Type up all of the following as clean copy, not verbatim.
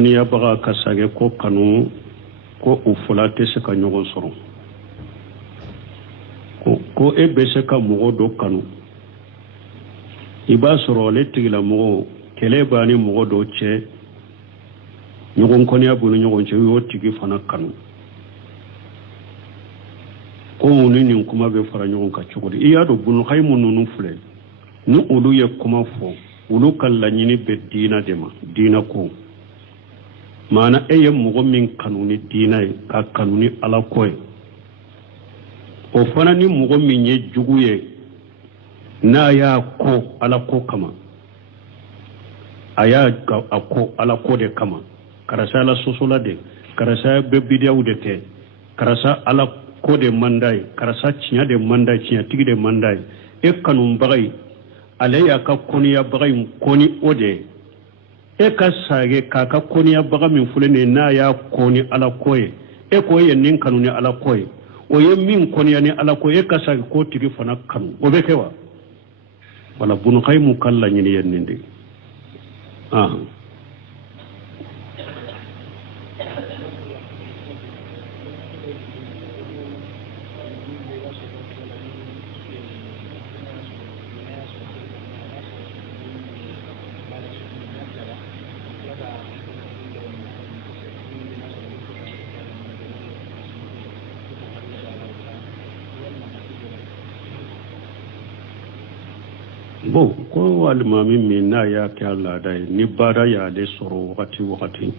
koniya baga kasage ko kanu ko u fula tɛ se ka ɲɔgɔn sɔrɔ ko e bɛ se ka mɔgɔ dɔ kanu i b'a sɔrɔ ale tigilamɔgɔ kɛlɛ b'a ni mɔgɔ dɔ cɛ ɲɔgɔn kɔniya b'u ni ɲɔgɔn cɛ u y'o tigi fana kanu ko ni nin kuma bɛ fara ɲɔgɔn kan cogo di i y'a dɔn Ibn-Qayyim ninnu filɛ ni olu ye kuma fɔ olu ka laɲini bɛ diina de ma diina ko maana e ye mɔgɔ min kanu ni diina ye ka kanu ni ala ko ye o fana ni mɔgɔ min ye jugu ye n'a y'a ko ala ko kama a y'a ko ala ko de kama karasa ala sosola de karasa bɛ bidiyaw de kɛ karasa ala ko de manda ye karasa tiɲɛ de manda ye tiɲɛ tigi de manda ye e kanubaga ye ale y'a ka kɔniyabaga in kɔni o de e ka sage k'a ka kɔniyabaga min filɛ nin ye n'a y'a kɔni ala ko ye e ko e ye nin kanu ni ala ko ye o ye min kɔniya ni ala ko ye e ka sage k'o tigi fana kanu o bɛ kɛ wa wala Ibn-Qayyim ka laɲini ye nin de bon ko alimami min n'a y'a kɛ a laada ye ni baara y'ale sɔrɔ wagati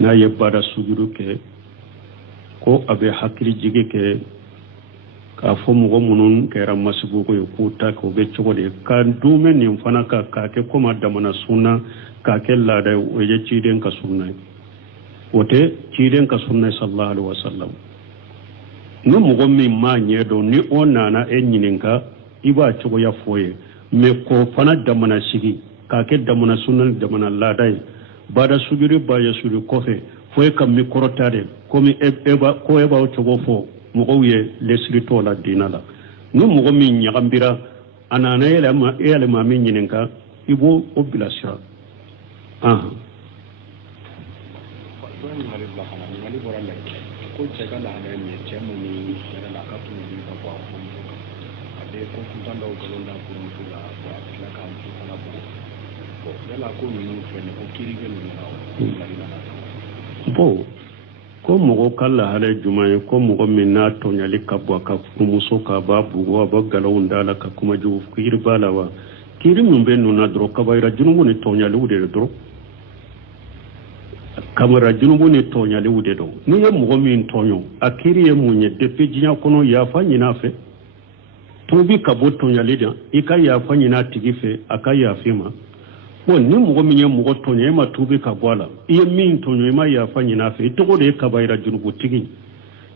n'a ye baara sujudu kɛ ko a bɛ hakili jigi kɛ k'a fɔ mɔgɔ minnu kɛra masibuko ye k'u ta kɛ o bɛ cogo di ka duumɛ nin fana kan k'a kɛ komi a damana sunna k'a kɛ laada ye o ye ciden ka sunna ye o tɛ ciden ka sunna ye sallallahu alaihi wasallam ni mɔgɔ min m'a ɲɛ dɔn ni o nana e ɲininka i b'a cogoya fɔ ye mais ko fana damana sigi k'a kɛ damana sunna ni damana laada ye baada sujudi b'a ye sujudi kɔfɛ fo e ka mikɔrɔta de komi ko e b'aw cogo fɔ mɔgɔw ye lesiri t'o la diina la ni mɔgɔ min ɲagambira a nana e yɛlɛma min ɲininka i b'o bilasira ko cɛ ka lahalaya min ye cɛ mun ni yɛrɛ la a ka tunu ka bɔ a furumuso kan a bɛ consultant dɔw nkalon da furumuso la fo a tila ka muso fana bɔ yala ko ninnu filɛ nin ko kiiri bɛ ninnu na bon ko mɔgɔ ka lahalaya jumɛn ye ko mɔgɔ min n'a tɔɲali ka bɔ a ka furumuso kan a b'a bugu a b'a galaw da la ka kuma jugu kiiri b'a la wa kiiri min bɛ ninnu na dɔrɔn kabayira junubu ni tɔɲaliw de dɔrɔn kamara junubu ni tɔɲaliw de don n'i ye mɔgɔ min tɔɲɔ a kiiri ye mun ye depuis diɲɛ kɔnɔ yafa ɲin'a fɛ tuubi ka bɔ tɔɲali la i ka yafa ɲin'a tigi fɛ a ka yafa ma bon ni mɔgɔ min ye mɔgɔ tɔɲɔ e ma tuubi ka bɔ a la i ye min tɔɲɔ i ma yafa ɲin'a fɛ i tɔgɔ de ye kabayira junubutigi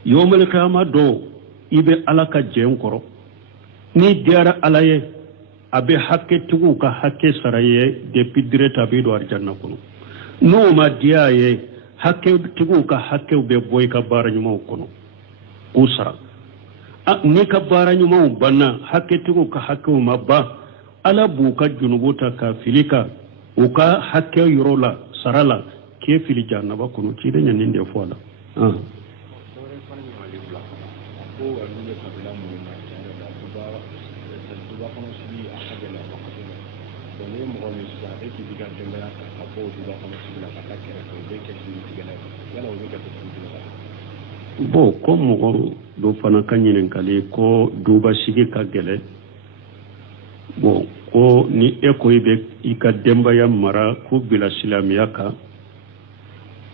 yawmal qiyama dɔw i bɛ ala ka jɛn kɔrɔ n'i diyara ala ye a bɛ hakɛtigiw ka hakɛ sara ye depuis direct a bɛ don arijanna kɔnɔ n'o ma diya ye hakɛtigiw ka hakɛw bɛ bɔ i ka baara ɲumanw kɔnɔ k'u sara n'i ka baara ɲumanw banna hakɛtigiw ka hakɛw ma ban ala b'u ka junubu ta ka fili ka u ka hakɛ yɔrɔ la sara la k'e fili jahannaba kɔnɔ ciden ye nin de fɔ a la bon ko mɔgɔ dɔ fana ka ɲininkali ko duba sigi ka gɛlɛ bon ko ni e ko i bɛ i ka denbaya mara k'u bila silamɛya kan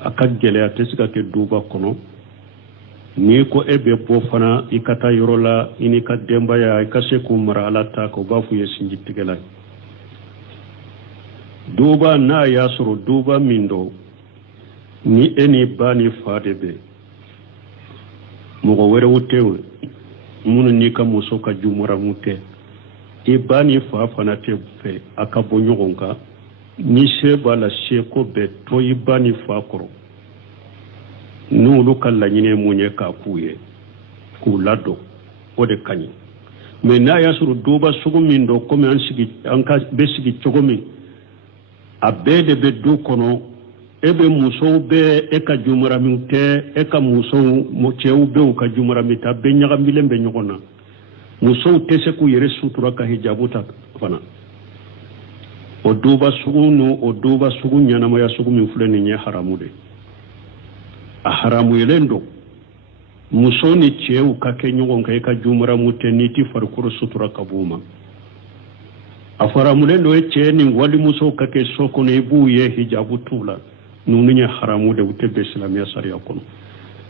a ka gɛlɛ a tɛ se ka kɛ duba kɔnɔ ni ko e bɛ bɔ fana i ka taa yɔrɔ la i ni ka denbaya i ka se k'u mara ala ta k'o b'a fɔ i ye sinji tigɛla ye duba n'a y'a sɔrɔ duba min don ni e ni ba ni fa de bɛ mɔgɔ wɛrɛw tɛ o minnu n'i ka muso ka jumaramu tɛ i ba ni fa fana tɛ fɛ a ka bɔ ɲɔgɔn kan ni se b'a la seko bɛɛ to i ba ni fa kɔrɔ n'olu ka laɲini ye mun ye k'a k'u ye k'u ladon o de ka ɲi mais n'a y'a sɔrɔ duba sugu min don komi an bɛ sigi cogo min a bɛɛ de bɛ du kɔnɔ ebe muso be e ka jumara min te e ka muso mo cew be ka jumara mi ta be nyaga milen be nyogona muso te se ku yere sutura ka hijabu ta fana o duba sugu nyana ma ya sugu min fulani nya haramu de a haramu yelendo muso ni cew ka ke nyogon ka e ka jumara mu te ni ti farkuru sutura ka buma a faramulendo e ce ni wali muso ka ke soko ne bu ye hijabu tula nunu nya haramu de ute be islamia sariya kono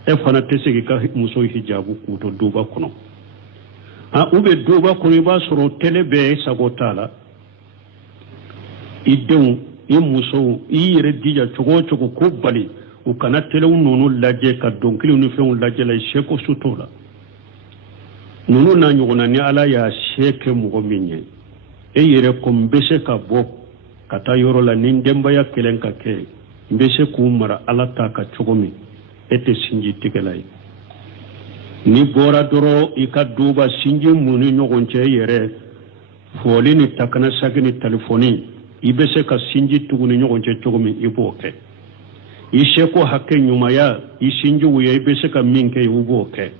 e fana tesegi ka muso hijabu kuto duba kono a ube duba kono ba soro tele be sagotala idon i muso i yere dija chogo ko bali u kana tele nunu laje ka donkili nu fe un laje la sheko sutola nunu na nyogona ni ala ya sheke mugo minye e yere ko mbese ka bo kata yoro la nindemba ya kelenka ke mbese kumara ala ta ka chogomi ete sinji tigelay ni bora doro ika duba sinji muni nyogonche yere foli ni takana sagini telefoni ibese ka sinji tuguni nyogonche chogomi iboke isheko hake nyuma ya isinji uye ibese ka minke iboke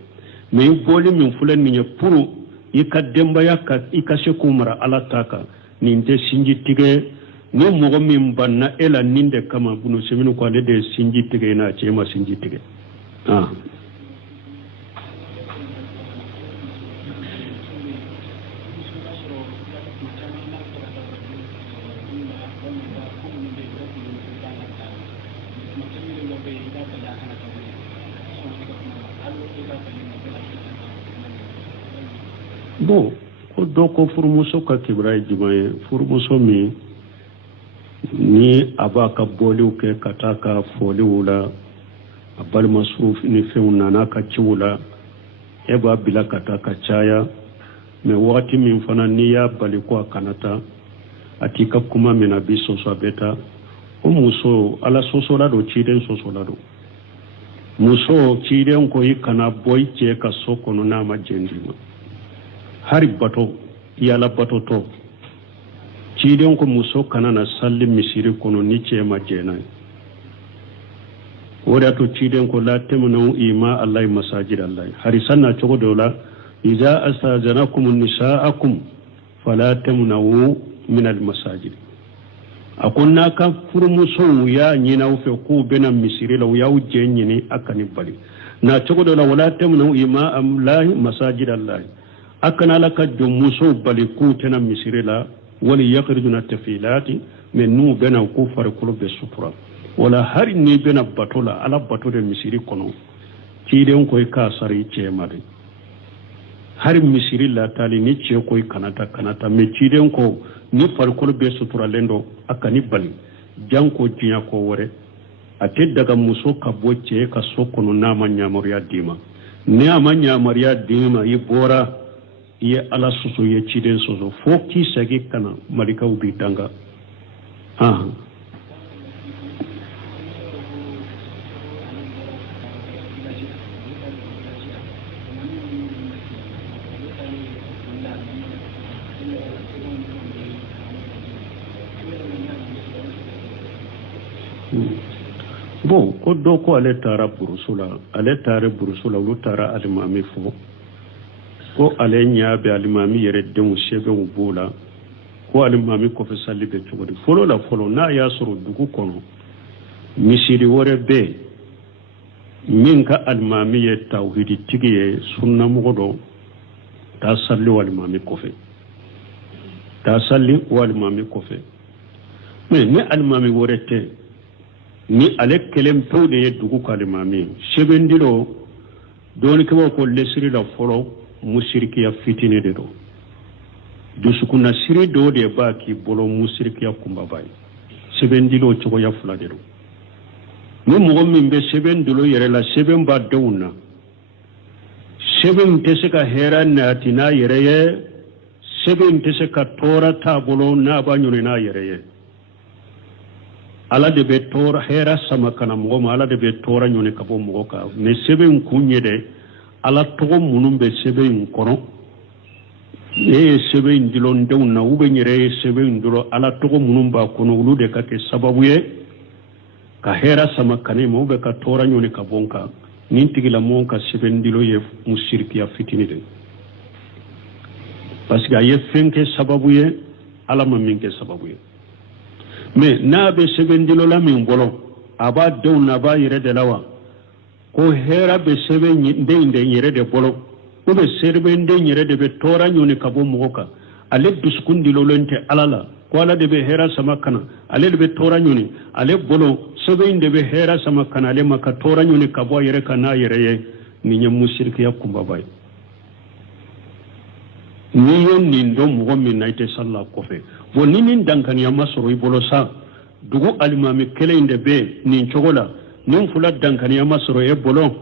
me boli min fulen ni puru ika demba ya ka ika se kumara ala ta ka ninte sinji tige ni mogo min banna ela ninde kama bunu seminu ko ale de sinji tige na chema sinji tige bon ko doko furmuso ka kibrai jimaye furmuso mi ni abaka boliu ke kataka foliula abal masruf ni feuna na ka ciwula eba bila kataka chaya me wakati min fana ni ya bali kwa kanata atika kuma mina biso so beta o muso ala soso la do chiden soso la do muso chiden ko ikana boy che ka sokono na majendima hari bato yala bato to ciden ko muso kana na salli misiri kono ni cema jena wada to ciden ko la temnu ima allah masajid allah hari sanna chogo dola iza astazanakum nisaakum fala temnu min al masajid akunna ka furmuso ya nyina ufe ku bena misiri law ya uje nyini akani bali na chogo dola wala temnu ima allah masajid allah akana laka muso bali ku tena misiri la wali yakhrijuna tafilati men nu bena ku far kulu be sutura wala hari ni bena batola ala batode misiri kono tiden koy ka sari chemade hari misiri la tali ni che koy kanata me tiden ko ni far kulu be sutura lendo akani bali janko tinya ko wore ate daga muso ka bocce ka sokono na manya moriya dima ne amanya moriya dima ibora ye ala susu ye ciden soso fo ki sagi kana malika ubi danga bon ko do ko ale tara burusula lu tara alimami fo ko ale nyaabe alimami yere demu shebe ubula ko alimami ko fesali be tugodi folo na ya soro dugu kono misiri wore be minka alimami ye tawhidi tigiye sunna mogodo ta salli walimami kofe me ni alimami wore te ni ale kelem pewde ye dugu ko alimami shebe ndilo doni ko lesiri la folo musirikiya fitine de do dusukuna siri do de baki bolo musirikiya kumbabai sebendilo chogo ya fula de do no mo min be sebendilo yere la seben ba dawna seben teseka hera na tina yere ye seben teseka tora ta bolo na ba nyone na yere ye ala de be tora hera sama kana mo ala de be tora nyone ka bo mo ka me seben kunye de ala togo munum be sebe kono sebe ndilo ndewna ube nyere sebe ndilo ala togo munum ba kono ulude kake sababu ye ka hera sama kane mo be ka tora nyoni ka bonka nin tigila mon ka sebendilo ye musirkiya fitini de parce que aye fenke sababu ye ala ma minke sababu ye mais na be sebendilo la min bolo aba dew na ba yere de lawa ko hera be sebe nde yere de bolo ko be serbe nde yere de be tora nyoni ka bo moka ale duskundilo lente alala ko ala de be hera sama kana ale de be tora nyoni ale bolo sebe nde be hera sama kana ale maka tora nyoni ka bo yere kana yere ye ni nyam musirkiya kumba bay ni yon ni ndo mo min naite salla ko fe bo ni min dankani ya masoro ibolo sa dugu alimami kele inde be ni chogola ni fula dankani ya masoro e bolo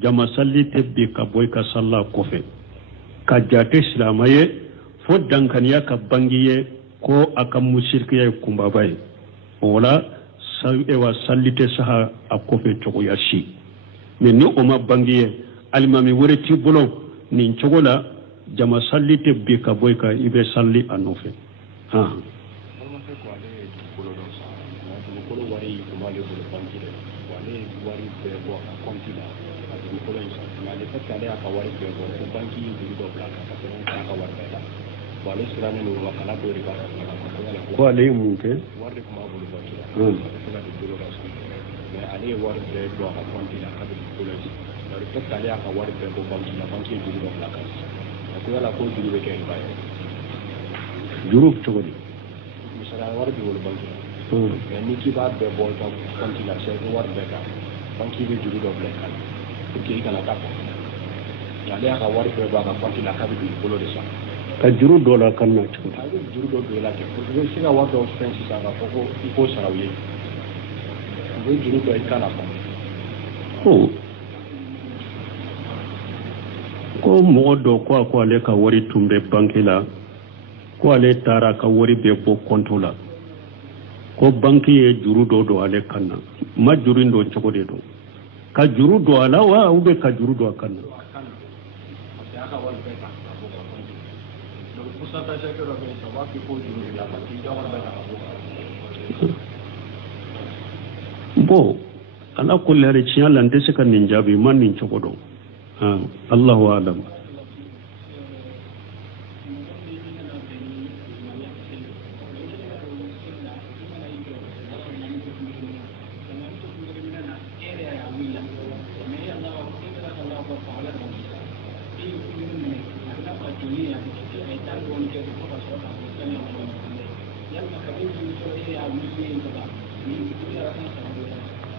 jama salli tebbi ka boy ka salla ko fe ka jate islamaye fo dankani ya ka bangiye ko aka musirkiya kumba bay wala ewa sallite saha a ko fe chogo ya shi mais ni o ma bangiye alimami wore ti bolo ni chogola jama salli te be ka boy ka ibe salli anofe ha ko ale mun ke ale wari be do ka konti la ka ko le dari to kale aka wari be ko banki la banki juri do la ka ko yala ko juri be ken baye juru to di misala wari be wol banki ni ki ba be bo to konti la se ko wari be ka banki be juri do la ka ko ki kana ka ko ale aka wari be do ka konti la ka be ko lo de sa ka juru do la kan na to ka juru do la ke ko be sina wa do french sa ga ko ko sa rawi juru do ikana ko mo do ko ale ka wari tumbe banki la ko ale tara ka wari be bo konto la ko banki ye juru do ale kanna ma juru ndo chogode do ka juru do ala wa ube ka juru do kanna bo ala kulli hare ci yalla nde sika nin jabi man nin cogodo Allahu alam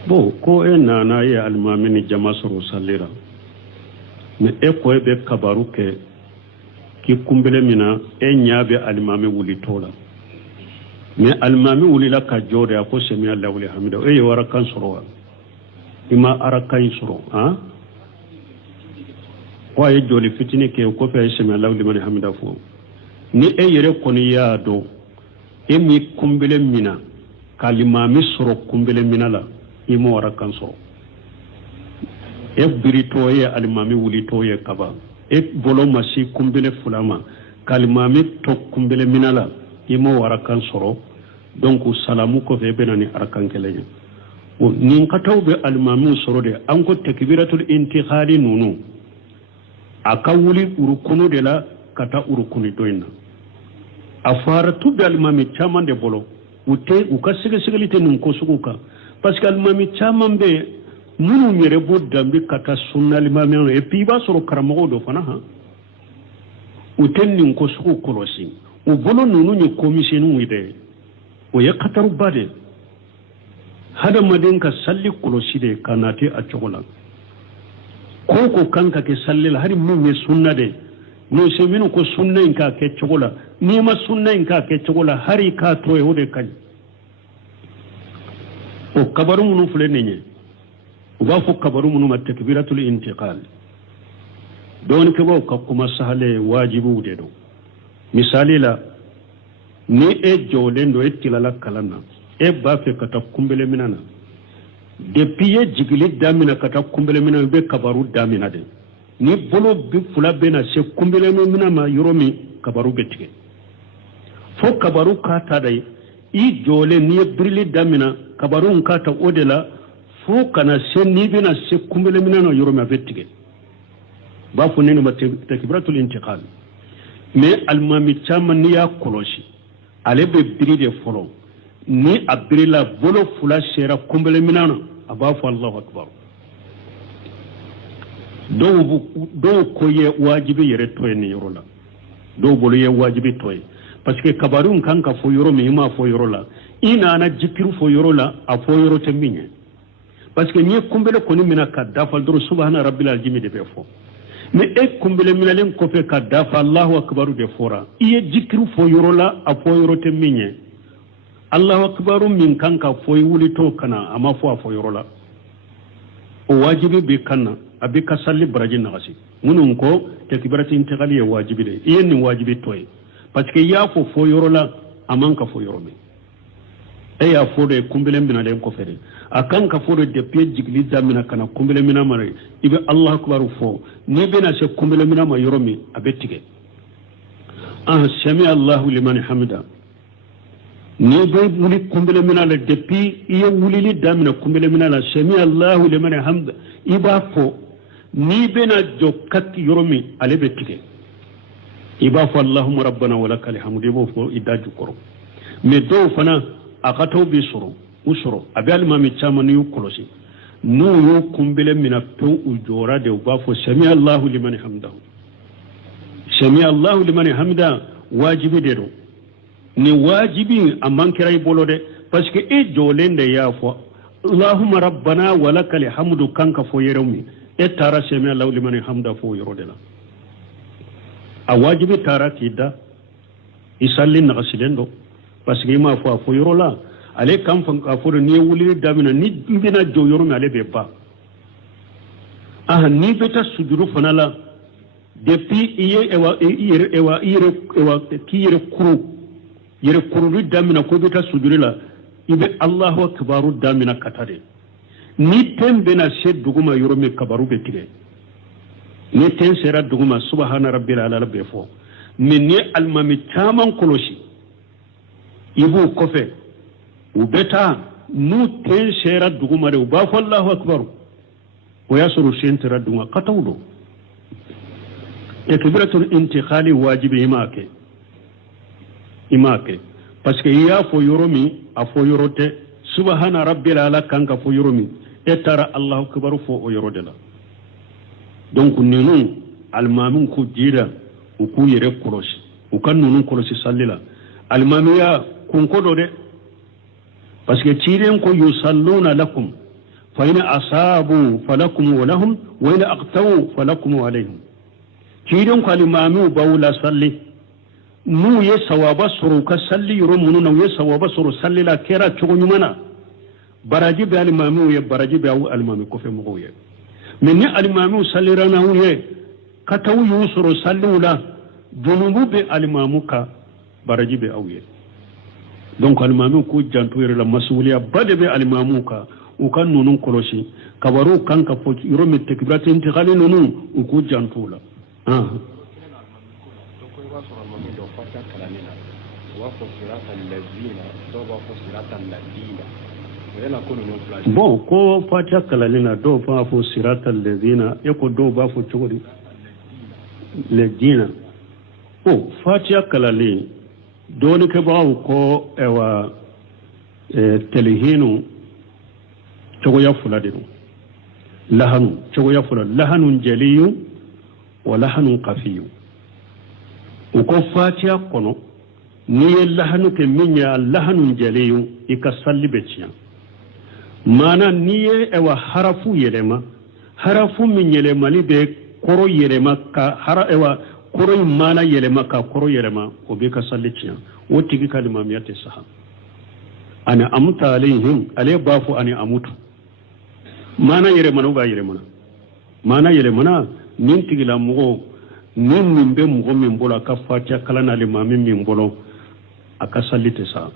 bo ko nana ye almamini jama soro sallira me ko be kabaru ke ki kumbele mina nyaabe almami wuli tola me almami wuli la ka jode ko semi Allah wuli hamida wara kan soro ima arakan soro ha ko ye joli fitini ke ko fe semi Allah wuli hamida fo ni yere ko ni ya do mi kumbele mina kalimami soro kumbele mina la imo wara kan soro birito ye alimami wulito ye kaba bolo masi kumbele fulama kalimami to kumbele minala imo wara kan soro donc salamu ko fe benani arkan kelenya o nin kataw be alimami soro de anko takbiratul intikhali nunu akawuli urukunu de la kata urukuni doina afara tu be alimami chaman de bolo ute ukasige sigalite nun ko sukuka parce que almami chaman be munu nyere bo dambi kata sunna limami et puis ba soro karamo do fana ha utenni ko suku kolosi o bolo nunu ni commission wide o ya kataru bade hada madin ka salli kolosi de kanate a chogola ko kanka ke salli hari mun ne sunna de no se minu ko sunna in ka ke chogola ni ma sunna in ka ke chogola hari ka to e hode kan o kabaru munu fule nenye uba fo kabaru munu ma takbiratul intiqal don ke bo ka kuma sahale wajibu de do misali la ni jolen do etilala kalana ba fe kata kumbele minana depuis jigili damina kata kumbele minana be kabaru damina de ni bolo bi fula bena se kumbele minana ma yoromi kabaru betige fo kabaru kata dai i jole ni birili damina kabarun kata odela fo kana sen ni bina se kumbele minano yoro ma bettige ba fo nene ma takbiratul intiqal mais almami chama ni ya koloshi ale be biride folo ni abirila bolo fula shera kumbele minano abafu Allahu akbar do ko ye wajibi yere toy ni yoro la do bolo ye wajibi toy parce que kabarun kanka fo yoro mi ma fo yoro la ina na jikiru fo yoro la a fo yoro te minye parce que ni kumbele koni mina ka dafal doro subhana rabbil alamin de be fo mais e kumbele minalen ko fe ka dafa Allahu akbar de fora iye jikiru fo yoro la a fo yoro te minye Allahu akbar min kanka fo wuli to kana ama fo fo yoro la o wajibi be kanna abi ka salli barajin nagasi munun ko takbirati intiqali wajibi de iye ni wajibi toy parce que ya fo yoro la amanka fo yoro me e ya fo de kumbele minalen ko fere akan ka fo de depuis jigli zamina kana kumbele mina mare ibe Allah akbar fo ni bena se kumbele mina ma yoro mi abetige sami Allahu liman hamida ni be wuli kumbele mina la depuis iye wuli li damina kumbele mina la sami Allahu liman hamida iba fo ni bena jokkat yoro mi ale betige iba fo Allahumma rabbana wa lakal hamdu bo fo idaju koro mais do fana akato bi suru usuro abel mami chama ni ukolosi no yo kumbele mina to ujora de ba fo sami Allahu liman hamdahu sami Allahu liman hamda wajibi de do ni wajibi amman kirai bolode parce que e jolende ya fo Allahumma rabbana wa lakal hamdu kanka fo yerumi e tara sami Allahu liman hamda fo yorode la a wajibi tara kida isalli na gasilendo parce que ma fo yorola ale kam fan ka fo ni wuli damina ni bina jo yoro ale be ba ni beta sujuru fanala depuis iye ewa ki yere kuru damina ko beta sujuru la ibe Allahu akbaru damina katade ni tembe na se duguma yoro me kabaru be tire ni ten sera duguma subhana rabbil ala be fo mais ni almami taman koloshi ibu kofe ubeta nu ten sera duguma re ba fo Allahu akbar o yasuru sentira dunga katawdo takbiratul intiqali wajibi imake parce que ya fo yoromi a fo yorote subhana rabbil ala kanka fo yoromi etara Allahu akbar fo o yorode la donc nunu almamun ko jira ku yere korosi u kan nunu korosi sallila almamiya kun ko do de parce que tiren ko yusalluna lakum fa in asabu falakum wa lahum wa in aqtaw falakum wa alayhim tiren ko almamu bawla salli nu ye sawaba suru ka salli yoro munu na ye sawaba suru sallila kera chogo nyumana baraji be almamu ye baraji be almami ko fe mo ye mais ni alimamu sallirana wuye katawu yusuru sallula junubu be alimamu ka baraji be awye donc alimamu ko jantu yere la masuliya bade be alimamu ka u kan nunun kolosi kabaru kanka fo yoro mi takbiratu intiqali nunu u ko jantu la bon ko fatiha kalalina do fa fo siratal ladina e ko do ba fo chogori ladina o fatiha kalali do ni ke ba ko ewa telehinu chogo ya fuladiru lahanu chogo ya fulad lahanun jaliyu wa lahanun qafiyu o ko fatiha kono ni lahanu ke minya lahanun jaliyu ikasalli beciya mana niye ewa harafu yelema harafu min yelema li be koro yelema ka ewa koro mana yelema ka koro yelema o be ka salliciya o tigi kalima miyate saha ana amuta alaihim ale bafu ani amutu mana yelema no ba yelema mana yelema nin tigi la mugo nin min be mugo min bolo ka fatiha kala na le mamin min bolo aka sallite saha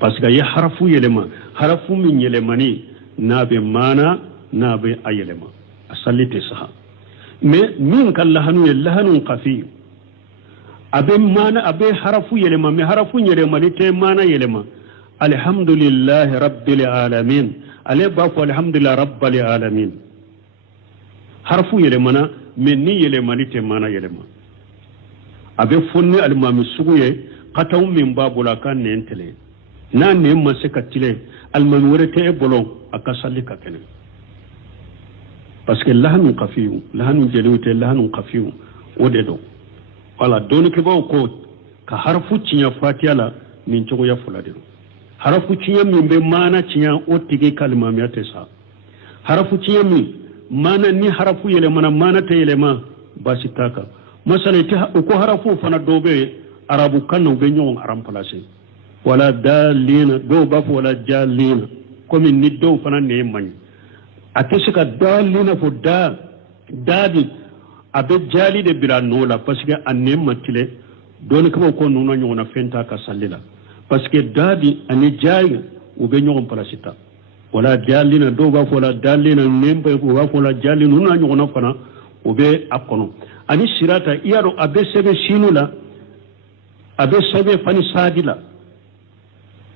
parce que ya harafu yelema harafu min yelemani nabe mana nabe ayelema asallite saha mais min kal lahanu qafi abe mana abe harafu yelema me harafu yelema ni te mana yelema alhamdulillah rabbil alamin ale ba ko alhamdulillah rabbil alamin harafu yelema na men ni yelema ni te mana yelema abe fonni almami suguye qataw min babula kan ne entele na ne masaka tile almami werete bolon akasalli ka kene parce que lahanu qafiyu lahanu jelute lahanu qafiyu odedo wala doni ke bawo ko ka harfu cinya fatiha la min cogo ya fulade harfu cinya min be mana cinya o tige kalma mi atesa harfu cinya min mana ni harfu yele mana ta yele ma basitaka masala ta ko harfu fana dobe arabu kanu be nyon aram place wala dalina do ba wala jalina comme ni do fana ne man atesika dalina fo dadi abe jali de bira nola parce que anne matile doni ko ko nuna nyona fenta ka sallila parce que dadi ane jali o be nyon palasita wala jalina do ba fola dalina nembe ko ba fola jali nuna nyona fana o be akono ani sirata iyaro abe sebe shinula abe sebe fani sadila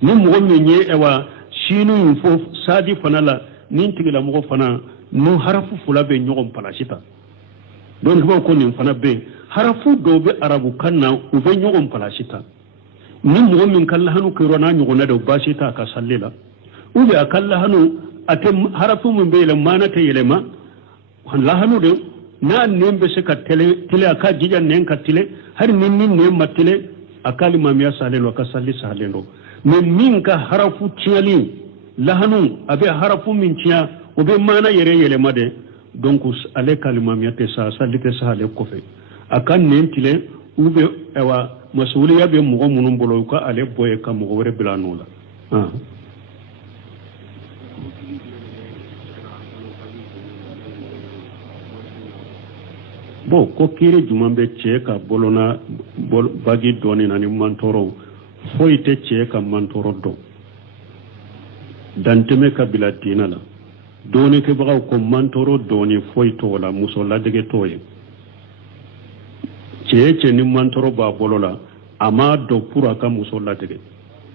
ni mo menye ewa shinu info sadi fana la nin tigila mo fana no harafu fula be nyon palasita don ko nin fana be harafu do be arabu kanna u be nyogon palasita ni mo min kala hanu ko rona nyogona do basita ka sallela u be akalla hanu atem harafu mun be le manata yelema la hanu de na nembe se ka tele aka jijan nen ka tele har nin ne matile akali mamiya salelo ka salli salelo min ka harafu tiali la hanu abe harafu min tiya u be mana yere yelema de donc ale kalimamiyate sa salite sa ale kofe akan nentile ube ewa masuliya be mugo munun bolo ka ale boye ka mugo wore bilanula bo ko kire jumambe che ka bolona bagi doni nani mantoro foite che ka mantoro do danteme ka bilatina la doni ke baga ko mantoro doni foito wala muso la dege toye che ni mantoro ba bolola ama do pura ka muso la dege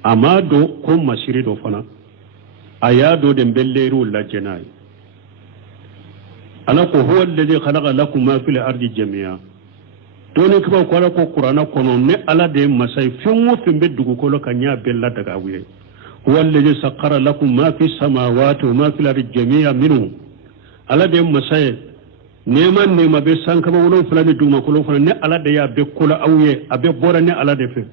ama do ko masiri do fana aya do de belleru la jenai ala ko huwa alladhi khalaqa lakum ma fil ardi jami'a doni ke ba ko ala ko qur'ana kono ne ala de masai fiwo fembe dugu ko lo kanya bella daga wiye هو الذي سخر لكم ما في السماوات وما في الأرض جميعا منه على دم مساء نيما بسان كما ولو فلان دوما كلو فلان نه على ديا بكل أويه أبي بورا نه على دفه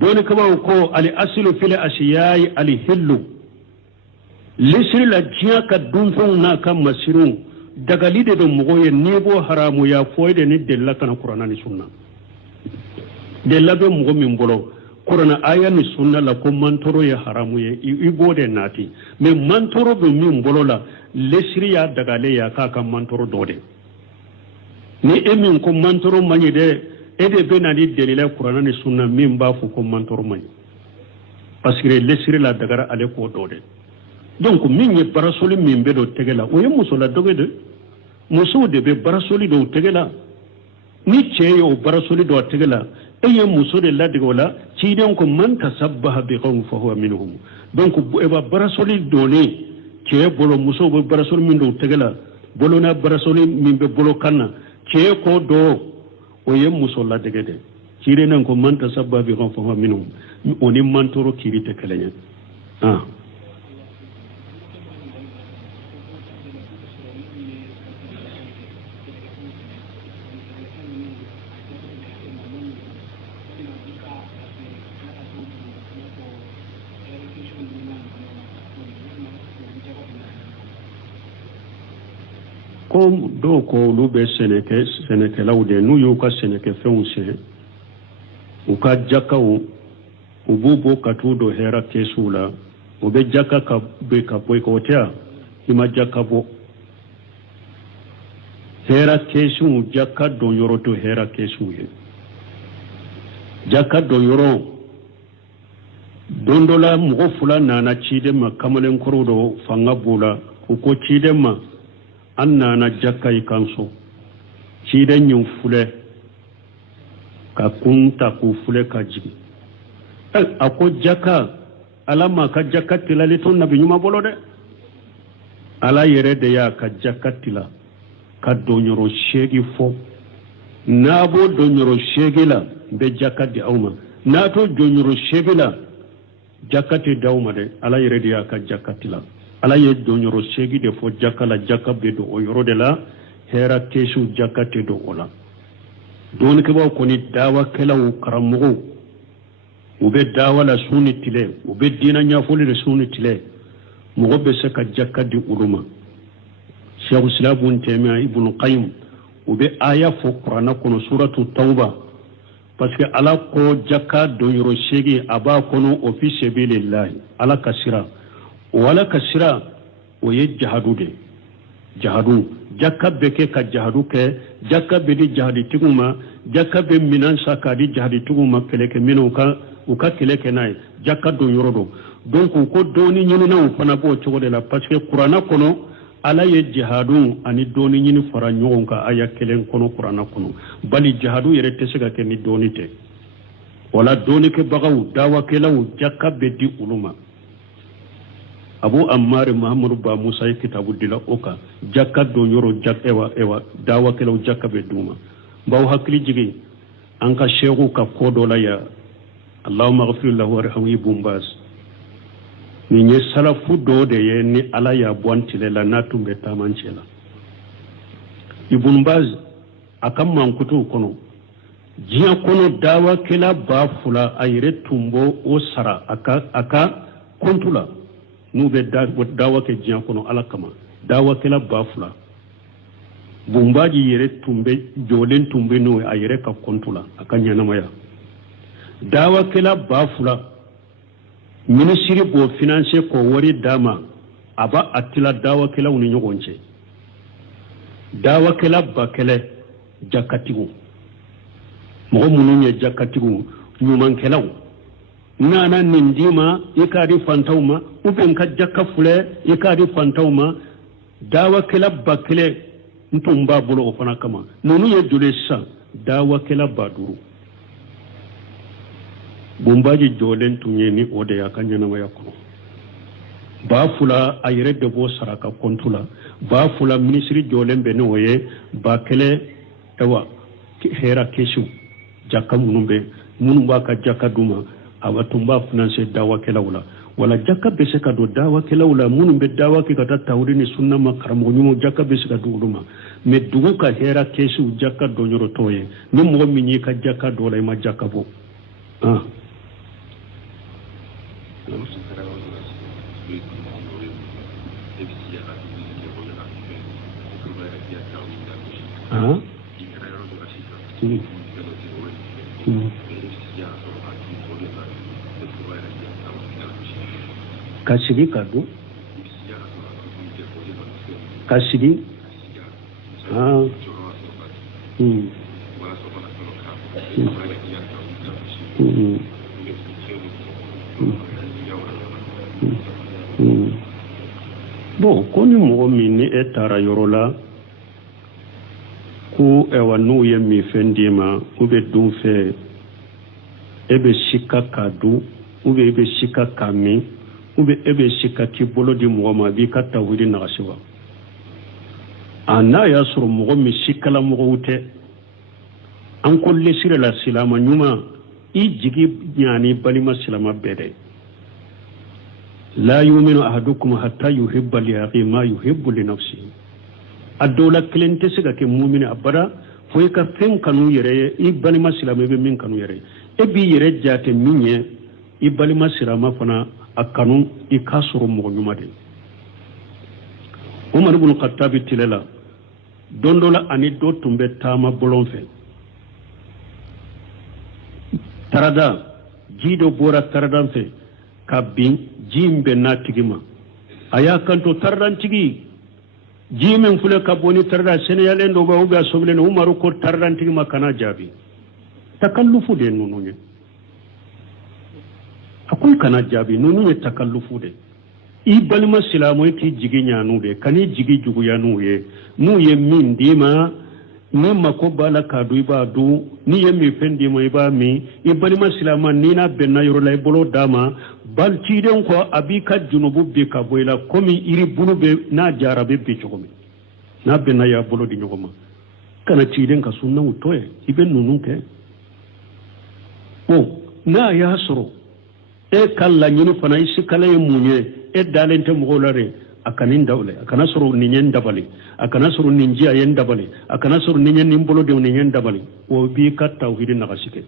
دون كما وكو على أصل في الأشياء على هلو لسر الأجياء كدون فونا كم مسيرون دغالي دو مغوي نيبو حرامو يا فويد ندلا كنا قرآن سنة دلا بو مغو من بولو Kurana aya ni sunna la ko mantoro ya haramu ye ibode nati me mantoro be min bolola lesri ya daga le ya ka mantoro dode ni emin ko mantoro mani de ede be na di delila Kurana ni sunna min ba fu ko mantoro mani parce que lesri la daga ale ko dode donc min ye barasoli min be do tegela o ye musola doge de muso de be barasoli do tegela ni cheyo barasoli do tegela eye muso de la digola ci den ko man tasabbaha bi qawm fa huwa minhum donc eba barasoli doni ci bolo muso bo barasoli min do tegela bolo na barasoli min be bolo kanna ci ko do o ye muso la digede ci den ko man tasabbaha bi qawm fa huwa minhum oni mantoro kirite kelenya comme do ko lube seneke lawde nu yu ka seneke fense u ka jakaw u bubo katudo hera kesula u be jaka ka be ka boy ko tia ima jakabo hera kesu jaka do yoro to hera kesu ye jaka do yoro dondola mo fula nana chide ma kamalen korodo fanga bula ko chide ma anna na jakkai kanso ci den yin fule ka kunta ku fule ka jigi ako jaka ala ma ka jaka tilali ton nabi nyuma bolo de ala yere de ya ka jaka tila ka donyoro shegi fo nabo donyoro shegi la be jaka di awma nato donyoro shegi la jaka ti dawma de ala yere de ya ka jaka tila ala ye donyoro shegi de fo jaka la jaka be do o yoro de la hera keshu jaka te do ola don ke ba ko ni dawa kelaw karamugo ube dawa la suni tile ube dina nya foli de suni tile mo be se ka jaka di uruma Cheikh Islam ibn Taymiyyah ibn Qayyim ube aya fo Qur'ana kono suratu Tauba parce que ala ko jaka do yoro shegi aba kono office bilillahi ala kasira wala kasira o ye jahadu de jahadu jakka beke ka jahadu ke jakka be di jahadi tiguma jakka be minan saka di jahadi tiguma keleke minu ka uka keleke nay jakka do yorodo donc ko doni nyini na fana bo chogode la parce que Qur'ana kono ala ye jihadu ani doni nyini fara nyogon ka aya kelen kono Qur'ana kono bali jihadu yere tesega ke ni doni te wala doni ke bagaw dawa kelaw jakka be di uluma Abu Ammar Muhammad ba Musa yi kitabu dila oka jakka do yoro jak ewa dawa kelaw jakka be duma baw hakli jigi anka shehu ka kodola ya Allahumma ghfir lahu warhamhu bumbas ni nye salafu do de ye ni ala ya bontile la natumbe tamanchela Ibn Baz akam mankutu kono jiya kono dawa kela ba fula ayre tumbo o sara aka kontula nube dawa ke jiya kono ala kama dawa kela ba fula bumbaji yere tumbe jolen tumbe no ayre ka kontula aka nyanamaya dawa kela ba fula ministry bo finance ko wari dama aba atila dawa kela uni nyogonche dawa kela bakele jakatigu mo mununye jakatigu nyuman kelaw nana nindima ikari fantawma uben ka jakafule ikari fantawma dawa kela bakele ntumba bolo ofana kama nonu ye dolesa dawa kela baduru bumbaji jolen tunye ni ode ya kanyana waya kono ba fula ayre de bo saraka kontula ba fula ministry jolen be no ye ba kele ewa hera keshu jakka munumbe munumba ka jakka duma awatumba finance dawa kelawla wala jakka be se ka do dawa kelawla munumbe dawa ke kata tawri ni sunna makaramo nyumo jakka be se ka duma me dugu ka hera keshu jakka do nyoro toye ni mo minyi ka jakka do lay ma jakka bo Kasigi kadu kasigi bon koni mo mini etara yorola ku ewa nu ye mi fendima ube dunfe ebe shika kadu ube ebe shika kami ube ebe shika kibolo di mwoma bi kata wili nakasiwa ana ya suru mwo mi shika la mwo ute anko lesire la silama nyuma I jigi nyani balima silama bede la yuminu ahadukum hatta yuhibba li akhi ma yuhibbu li nafsihi adola klente siga ke mu'mini abada foy ka fen kanu yere I balima silama be min kanu yere e bi yere jate minye I balima silama fana akanu I kasuru mo nyumade Umar ibn Khattab tilela dondola ani do tumbe tama bolonfe tarada jido bora taradan fe kabin jimbe natigima aya kanto taradan tigi jimen fule kaboni tarada seneyale ndo ba uga soble no Umaru ko taradan tigima kana jabi takallufu de nununye akul kana jabi nununye takallufu de I balima silamo ki jigi nyanu de kani jigi jugu ya nuye min dima ni mako bala kadu iba du ni yemi fendi mo iba mi ibani masilama ni na benna yoro lay bolo dama bal tiden ko abika junubu be ka boyla komi iri bulu be na jarabe be chokomi na benna ya bolo di nyogoma kana tiden ka sunna utoye iben nunun ke o na ya soro e kala nyinu fana isi kala ye munye e dalente mo golare akanin dawle akana soro ni nyen dabali akana soro ni njia yen dabali akana soro ni nyen nimbolo de ni nyen dabali o bi ka tawhidin na gasike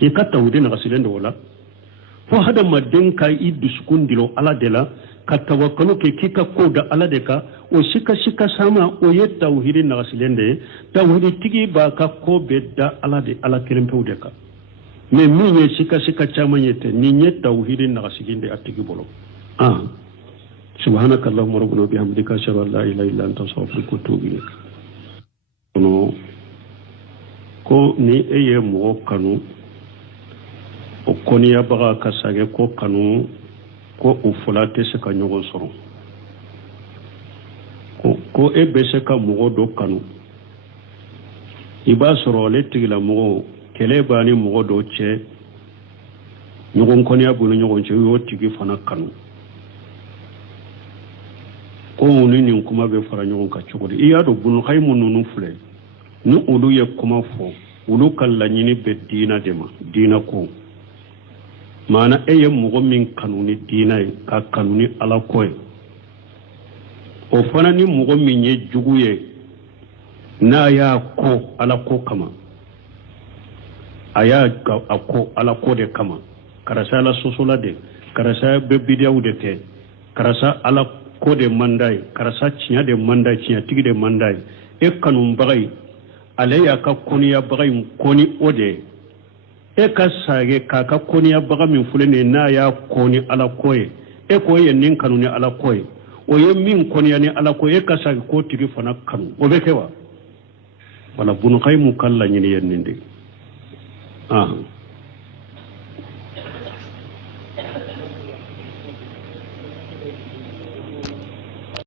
e ka tawhidin na gasile ndola fo hada madin ka iddu sukundilo ala dela ka tawakkalu ke kika koda ala de ka o shika sama o ye tawhidin na gasile nde tawhidi tigi ba ka ko bedda ala de ala kelempe de ka me minye shika chama yete ni nye tawhidin na gasikinde atigi bolo سبحانك اللهم ربنا وبحمدك اشهد ان لا اله الا انت استغفرك واتوب اليك ko ni eye mo kanu o koni ya baga kasage ko kanu ko o fulate se ka nyogo soro ko e be se ka mo do kanu iba soro le tigila mo kele bani mo do che nyogo koni ya bunu nyogo che yo tigi fana kanu ko ni kuma be fara nyogon ka chogodi iya do bunu khaymu nunu fule ni ulu ye kuma fo ulu kala nyini be dina dema dina ko mana eye mugo min kanuni dina ka kanuni ala koy o fana ni mugo min ye juguye na ya ko ala ko kama aya ga ko ala ko de kama karasa la sosola de karasa be bidiawu de te karasa ala ko de mandai karasa cinya de mandai cinya tigi de mandai e kanun bagai alaya ka koniya bagai koni ode e ka sage ka koniya baga min fulene na ya koni ala koye e ko ye nin kanuni ala koye o ye min koniya ni ala koye e ka sage ko tigi fana kanu o be kewa wala bunu kay mu kala nyini yenninde